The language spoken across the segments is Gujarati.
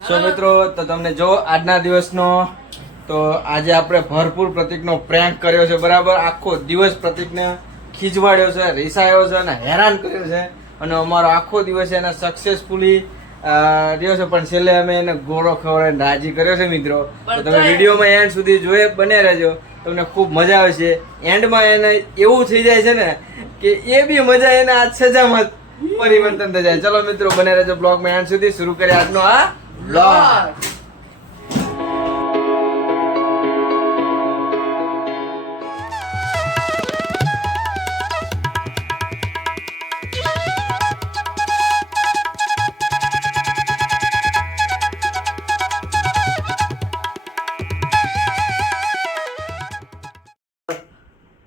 સો મિત્રો તો તમને જો આજના દિવસનો તો આજે આપણે ભરપૂર પ્રતિકનો પ્રેન્ક કર્યો છે બરાબર? આખો દિવસ પ્રતિકને ખીજવાડ્યો છે રીસાયો છે અને હેરાન કર્યો છે. અને અમારો આખો દિવસ એને સક્સેસફુલી રહ્યો છે. પણ છેલ્લે અમે એને ગોળો ખવડાવીને રાજી કર્યો છે મિત્રો. તો તમે વિડીયોમાં એન્ડ સુધી જોઈએ બને રહેજો. તમને ખૂબ મજા આવે છે એન્ડમાં એને એવું થઈ જાય છે ને કે એ બી મજા એને આ સજામાં પરિવર્તન થઈ જાય. ચલો મિત્રો બને રહેજો બ્લોગમાં. એન્ડ સુધી શરૂ કરીએ આજનો આ બ્લોગ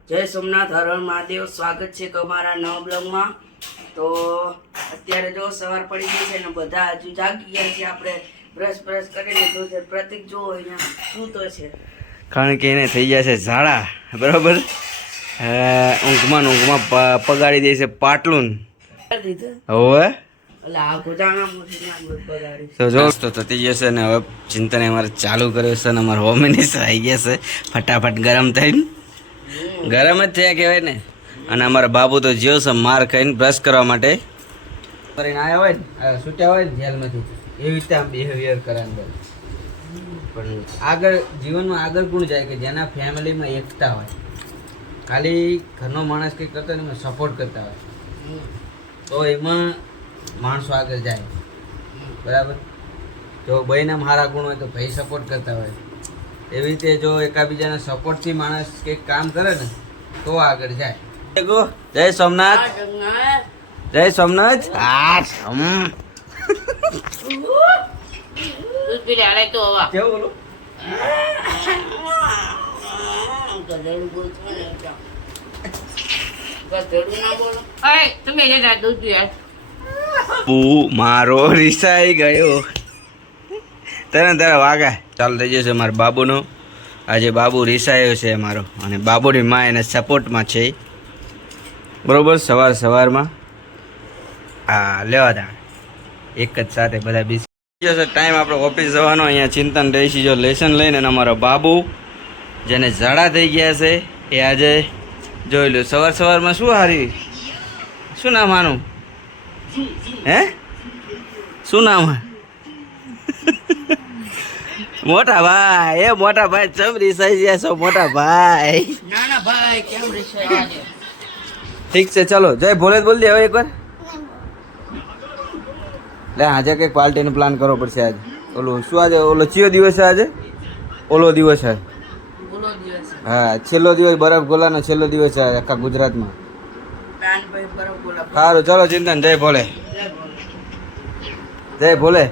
જય સોમનાથ હર હર મહાદેવ. સ્વાગત છે તમારા નવ બ્લોગમાં. તો અત્યારે જો સવાર પડી ગઈ છે ને બધા હજુ જાગી ગયા છે આપણે બ્રશ બ્રશ કરી લીધું છે પ્રતિક જો અહીંયા સૂતો છે. કારણ કે એને થઈ ગયા છે ઝાડા બરાબર? ઊંઘમાં ઊંઘમાં પગાડી દે છે પાટલું હવે? તો જો તો થતી જશે ને હવે ચિંતન અમારે ચાલુ કર્યો છે ને અમારા હોમ મિનિસ્ટર આવી ગયા છે. ફટાફટ ગરમ થઈને. ગરમ જ થયા કહેવાય ને. અને અમારા બાબુ તો જ્યો છે માર ખાઈને બ્રશ કરવા માટે. કરીને આવ્યા હોય ને છૂટ્યા હોય ને જેલમાંથી એવી રીતે આમ બિહેવિયર કરે અંદર. પણ આગળ જીવનમાં આગળ કોણ જાય કે જેના ફેમિલીમાં એકતા હોય? ખાલી ઘરનો માણસ કંઈક કરતો ને એમાં સપોર્ટ કરતા હોય. તો એમાં માણસો આગળ જાય. બરાબર? જો ભાઈના મારા ગુણ હોય તો ભાઈ સપોર્ટ કરતા હોય. એવી રીતે જો એકાબીજાના સપોર્ટથી માણસ કંઈક કામ કરે ને તો આગળ જાય. જય સોમનાથ. જય સોમનાથ. આ હમ. મારો રિસાઈ ગયો. તને તારે વાગા. ચાલુ થઈ જશે મારા બાબુનો. આજે બાબુ રિસાયો છે મારો. અને બાબુની માં એને સપોર્ટમાં છે. બરોબર? સવાર સવારમાં. હા લેવા તા એક જ સાથે બધા બી જશે ટાઈમ આપણો ઓફિસ જવાનો અહીંયા ચિંતન રહીશી જો લેસન લઈને અમારો બાબુ જેને ઝાડા થઈ ગયા છે એ આજે જોઈ લો સવાર સવારમાં શું હારી? શું નામ આનું? હે? શું નામ મોટા ભાઈ એ મોટા ભાઈ ચમ રિસાઈ ગયા છો મોટા ભાઈ. ના ના ભાઈ કેમ ઠીક છે ચલો. જય ભોલે બોલ દે હવે એકવાર. લે આજે કંઈક પાર્ટીનો પ્લાન કરવો પડશે આજે. ઓલું શું આજે? ઓલો ચિયો દિવસ છે આજે? ઓલો દિવસ છે. હા છેલ્લો દિવસ બરફ ગોલાનો છેલ્લો દિવસ છે આખા ગુજરાતમાં. સારું ચલો ચિંતન જય ભોલે. જય ભોલે.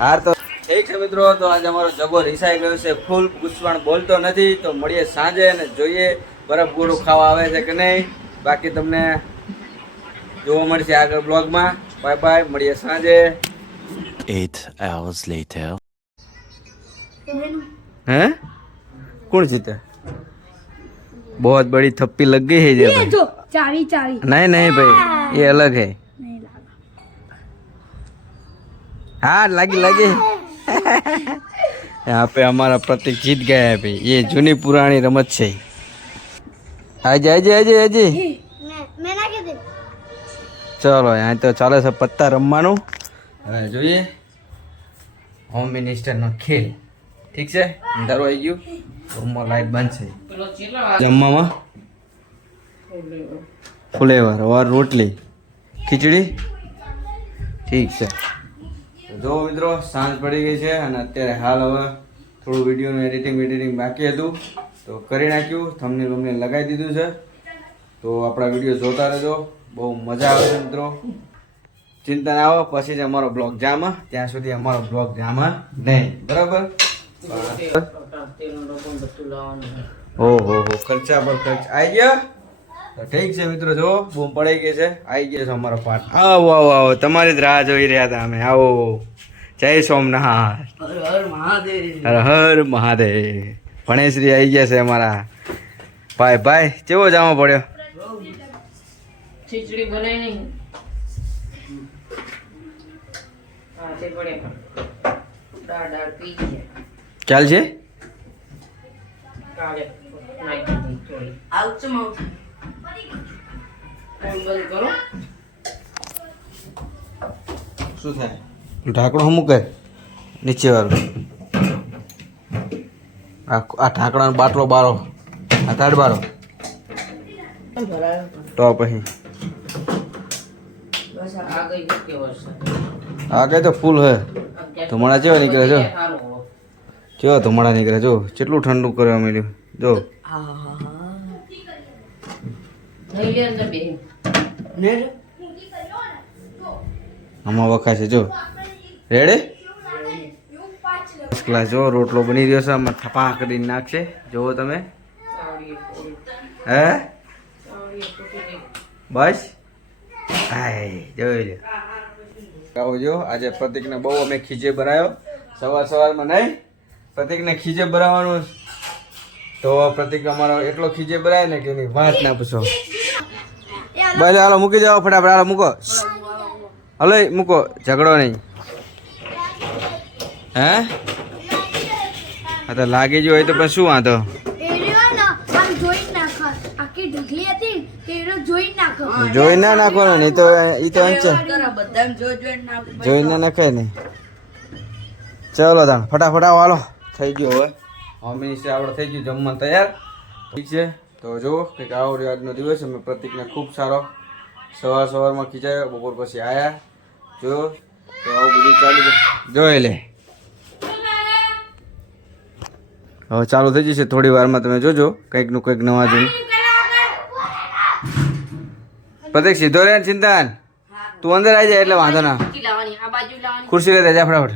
હાર તો ઠીક છે મિત્રો તો આજે અમારો જગો રિસાઈ ગયો છે. ફૂલ ગુસવાણ બોલતો નથી તો મળીએ સાંજે અને જોઈએ બરફ ગોળું ખાવા આવે છે કે નહીં. બાકી તમને જોવા મળશે આગળ બ્લોગમાં બાય બાય મળીએ સાંજે Eight hours later. હે કોણ જીતે बहुत बड़ी थप्पी लग गई है ये भाई जो चावी चावी नहीं नहीं भाई ये अलग है नहीं लगा हाँ लगी लगी यहाँ पे हमारा प्रतीक जीत गया है भाई ये जूनी पुरानी रमत છે આજે આજે આજે આજે मैं ना के दे ચલો, અહીં તો ચાલે છે પત્તા રમવાનું. હવે જોઈએ. હોમ મિનિસ્ટરનો ખેલ. ઠીક છે? અંધારું આવી ગયું. રૂમમાં લાઈટ બંધ છે. જમવામાં? ફ્લેવર, ઓર રોટલી. ખીચડી? ઠીક છે. જો મિત્રો, સાંજ પડી ગઈ છે અને અત્યારે હાલ હવે થોડું વિડીયોનું એડિટિંગ એડિટિંગ બાકી હતું. તો કરી નાખ્યું. થમને રૂમને લગાવી દીધું છે. તો આપણા વીડિયો જોતા રહેજો. બહુ મજા આવે છે મિત્રો. ચિંતન આવો પછી જ અમારો બ્લોગ જામા ત્યાં સુધી અમારો બ્લોગ જામા નહીં. બરાબર? છે. ઓહો હો ખર્ચા પર ખર્ચ. આવી ગયા? તો ઠીક છે મિત્રો જો બૂમ પડી ગઈ છે. આવી ગયો છે અમારો પાઠ આવો આવો આવો. તમારી જ રાહ જોઈ રહ્યા હતા અમે. આવો. જય સોમનાથ. હર મહાદેવ હર હર મહાદેવ. ભણેશ્રી આવી ગયા છે અમારા. ભાઈ ભાઈ કેવો જામો પડ્યો? ખીચડી બનાવી નહીં. માથે પડે દાળ દાળ પી ગયા. ચાલ છે? કાલે નાઈ થોડી. આવું છે ફોન બંધ કરો. શું થાય? ઢાંકણું હું મૂકે? નીચે વાળું. આ આ ઢાંકણાનો બાટલો બારો. આ તાડ બારો. ભરાયો તો પછી. બસ આ કઈ તો ફૂલ હે. ધુમાડા કેવા નીકળે જો. કેવા ધુમાડા નીકળે જો. કેટલું ઠંડુ કરવા મળ્યું જો. હા હા હા. નહીં લે અંદર બેહી. ને રે? આમાં વખા છે જો. રેડે ક્લાસ જો રોટલો બની રહ્યો છે આમાં થપા કરીને નાખશે. જુઓ તમે. હે? બસ? હાય જોઈ લે કહું જો આજે પ્રતિકને બહુ અમે ખીજે ભરાયો. સવાર સવારમાં નહીં પ્રતિકને ખીજે ભરાવાનું તો પ્રતિક અમારો એટલો ખીજે ભરાય ને કે એની વાત ના પૂછો. બસ હાલો મૂકી જાઓ ફટાફટ. હાલો મૂકો. હલો મૂકો. ઝઘડો નહીં. હે? હા તો લાગી જ હોય તો પણ શું વાંધો એ રહ્યો ને આમ જોઈ જ નાખો આખી ઢગલી હતી ને તે રહ્યો જોઈ જ નાખો જોઈ ના નાખવાનો નહીં તો એ તો એમ જો આપે. જોઈ ના નાખાય નહીં ચલો તાણ ફટાફટ આવો હાલો. થઈ ગયો હવે. હોમ મિનિસ્ટર આપણે થઈ ગયું જમવા તૈયાર. ઠીક છે. તો જુઓ કંઈક આવો રહ્યો આજનો દિવસ. અમે પ્રતિકને ખૂબ સારો સવાર સવારમાં ખીચાયો બપોર પછી આવ્યા જો તો આવું બધું ચાલુ છે જોઈ લે. હવે ચાલુ થઈ જશે. થોડી વારમાં તમે જોજો કંઈકનું કંઈક નવા જોઈને. પ્રતિક સીધો રહે ચિંતન? તું અંદર આવી જાય એટલે વાંધો ના. ખુરશી લાવવાની આ બાજુ લાવવાની. ખુરશી લેતા જા ફટાફટ.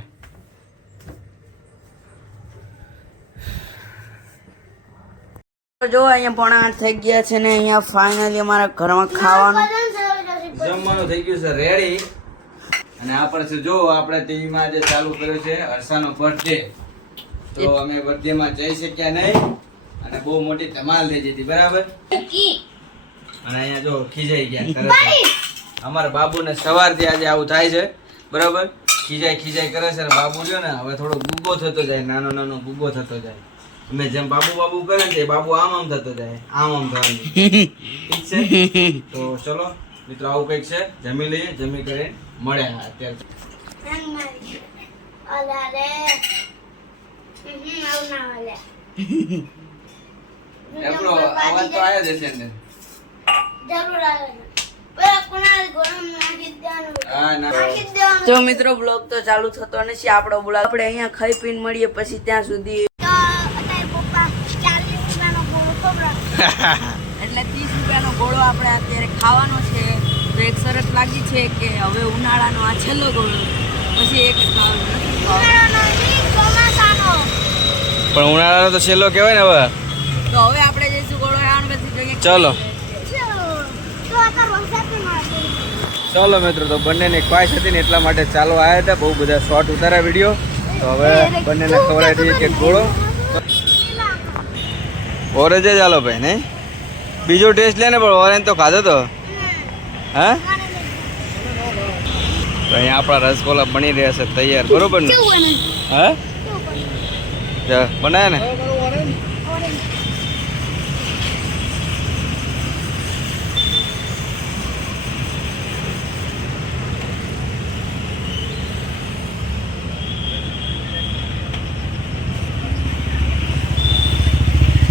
જો અહીંયા પોણા આઠ થઈ ગયા છે ને અહીંયા ફાઇનલી અમારા ઘરમાં ખાવાનું. જમવાનું થઈ ગયું છે રેડી અને આ પર છે જો આપણે ટીવીમાં જે ચાલુ કર્યો છે હર્ષાનો બર્થડે તો અમે બર્થડેમાં જઈ શક્યા નહીં. અને બહુ મોટી ધમાલ થઈ જતી બરાબર? અને અહીંયા જો ખીજાઈ ગયા કરે. અમારા બાબુને સવારથી આજે આવું થાય છે. બરાબર? ખીજાઈ ખીજાઈ કરે છે અને બાબુ જો ને હવે થોડો ગુગો થતો જાય નાનો નાનો ગુગો થતો જાય. અમે જેમ બાબુ બાબુ કરે છે બાબુ આમ આમ થતો જાય આમ આમ થવાનું. ઠીક છે? તો ચલો મિત્રો આવું કંઈક છે. જમી લઈએ જમી કરી મળે. અત્યારે આપણો અવાજ તો આવ્યો જશે ના. તો મિત્રો બ્લોગ તો ચાલુ થતો નથી. આપણો બ્લોગ આપણે અહીંયા ખાઈ પીને મળીએ પછી ત્યાં સુધી. એટલે ત્રીસ રૂપિયાનો ગોળો આપણે અત્યારે ખાવાનો છે. તો એક સરસ લાગી છે કે હવે ઉનાળાનો આ છેલ્લો ગોળો. પછી એક. પણ ઉનાળાનો તો છેલ્લો કહેવાય ને હવે. તો હવે આપણે જઈશું ગોળો ખાવાનું પછી જોઈએ. ચલો. ચલો મિત્રો તો બંનેને ખ્વાહિશ હતી ને એટલા માટે ચાલો આવ્યા હતા. બહુ બધા શોર્ટ ઉતાર્યા વીડિયો તો હવે બંનેને ખવડાવી દઈએ કે ગોળો. ઓરેન્જ જ ચાલો ભાઈ નહીં? બીજો ટેસ્ટ લે ને પણ ઓરેન્જ તો ખાધો તો. હા? તો અહીંયા આપણા રસગોલા બની રહ્યા છે તૈયાર. બરોબર ને? હા? બનાવ્યા બનાયા ને.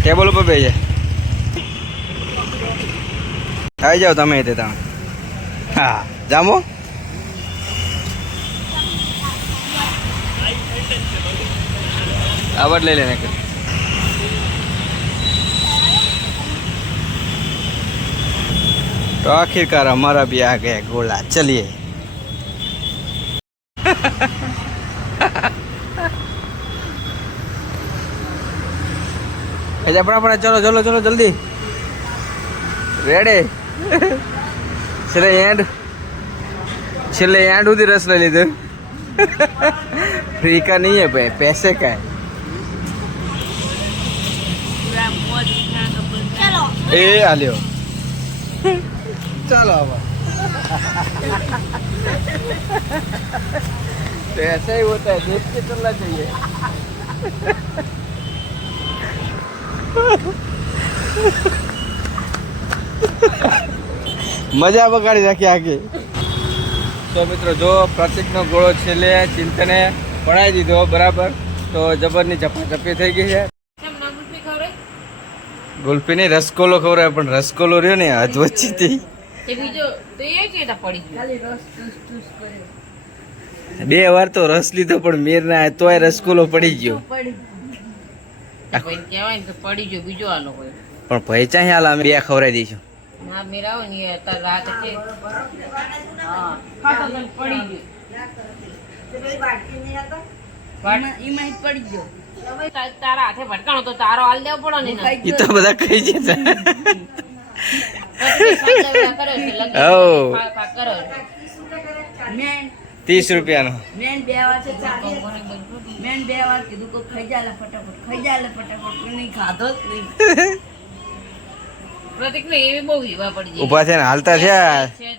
ટેબલ ઉપર બેસી જાય આવી જાઓ તમે તે તમે હા જામો આવડ લઈ લેને तो आखिरकार हमारा भी आ गया गोला चलिए अच्छा पड़ा पड़ा चलो चलो चलो जल्दी રેડે છેલ્લે એન્ડ છેલ્લે એન્ડ સુધી રસ લઈ લીધો ફ્રી કા નહીં હે ભાઈ પૈસે કા હે મોજ ઉઠા કપલ એ આલ્યો ચાલો હવે तो ऐसा ही होता है देख के चलना चाहिए મજા બગાડી રાખી આખી. તો મિત્રો જો પ્રતિકનો ગોળો છેલ્લે ચિંતને પડાવી દીધો બરાબર? તો જબરની ઝપાઝપી થઈ ગઈ છે? ગુલ્ફી નહીં રસગોલો ખવડાવે પણ રસગોલો રહ્યો ને હદ વચ્ચેથી. બે વાર તો રસ લીધો પણ મેર ના તોય રસગોલો પડી ગયો. કહેવાય ને કે પડી ગયો બીજો આલો કોઈ પણ ભાઈ ચાહે હાલ અમે બે ખવડાવી દઈશું. ના મેરાવો ને એ રાત છે. હા પડી ગયો. એમાં એમાં પડી ગયો. તારા હાથે ભટકાણો તો તારો હાલ દેવો પડો ને. એ તો બધા કહી છે, છે. મેન ત્રીસ રૂપિયાનો. મેન બે વાર છે ચાલી મેન બે વાર કીધું કે ખાઈ જા ફટાફટ ખાઈ જા ફટાફટ. નહીં ખાધો જ નહીં. પ્રતિકને એવી બહુ હીવા પડી જાય. ઊભા થઈને હાલતા છે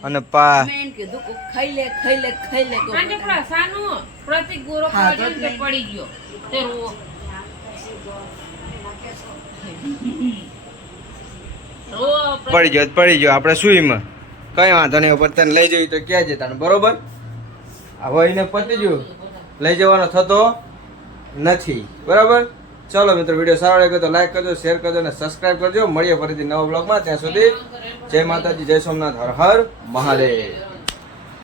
અને પા મેં કીધું કે ખાઈ લે ખાઈ લે ખાઈ લે તો આંટે પ્રતિક ગોરો હા, ગયો ને તે જ પડી ગયો. તે રો પડી ગયો પડી ગયો. આપણે સુઈમાં કઈ વાંધો નહીં ઉપર તને લઈ જવી તો ક્યાં જતા બરોબર? હવે એને પતી ગયું લઈ જવાનો થતો નથી. બરાબર? ચલો મિત્રો, વીડિયો સારો લાગ્યો તો લાઈક કરજો શેર કરજો અને સબસ્ક્રાઇબ કરજો. મળીએ ફરીથી નવા બ્લોગમાં ત્યાં સુધી જય માતાજી, જય સોમનાથ, હર હર મહાદેવ.